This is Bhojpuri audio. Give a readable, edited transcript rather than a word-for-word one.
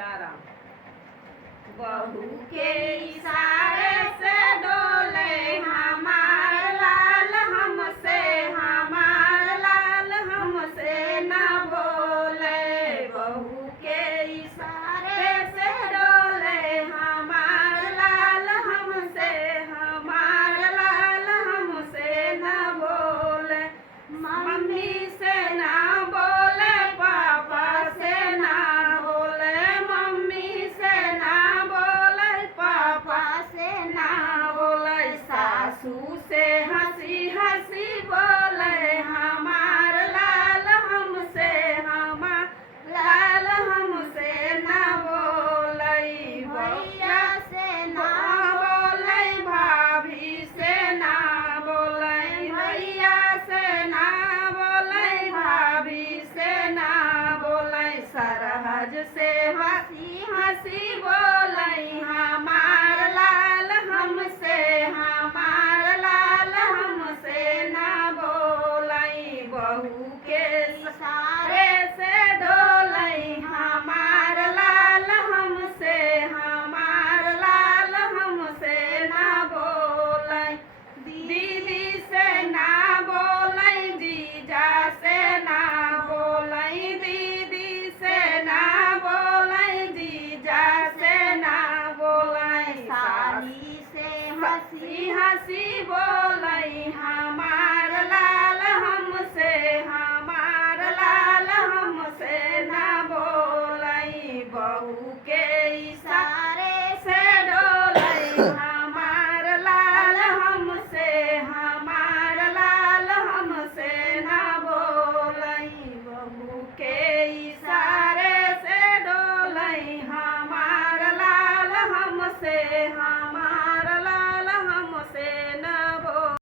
सीताराम। बहू के इशारे से डोले हमार लाल, हमसे हमार लाल हमसे न बोले। बहू के इशारे से डोले हमार लाल, हमसे हमार लाल हमसे न बोले। मम्मी से ना बोले, पापा से ना बोले, मम्मी से ना बोले, पापा से ना बोले। सासू से हंसी हंसी बोले हमार लाल, हमसे हमार लाल हमसे ना बोले। भैया से ना बोले, भाभी से ना बोले, भैया से ना बोले, भाभी से ना बोले। सरहज से हंसी हंसी बोले हमार लाल, हमसे हमार लाल हमसे ना बोले। बहू के इशारे से डोले हमार लाल, हमसे हमार लाल हमसे ना बोले। दीदी से ना बोले, जीजा से ना बोले, दीदी से ना बोले, जीजा से ना बोले। साली से हंसी हंसी बोले हमार लाल, हमसे हमार लाल हमसे ना बोले। बहू के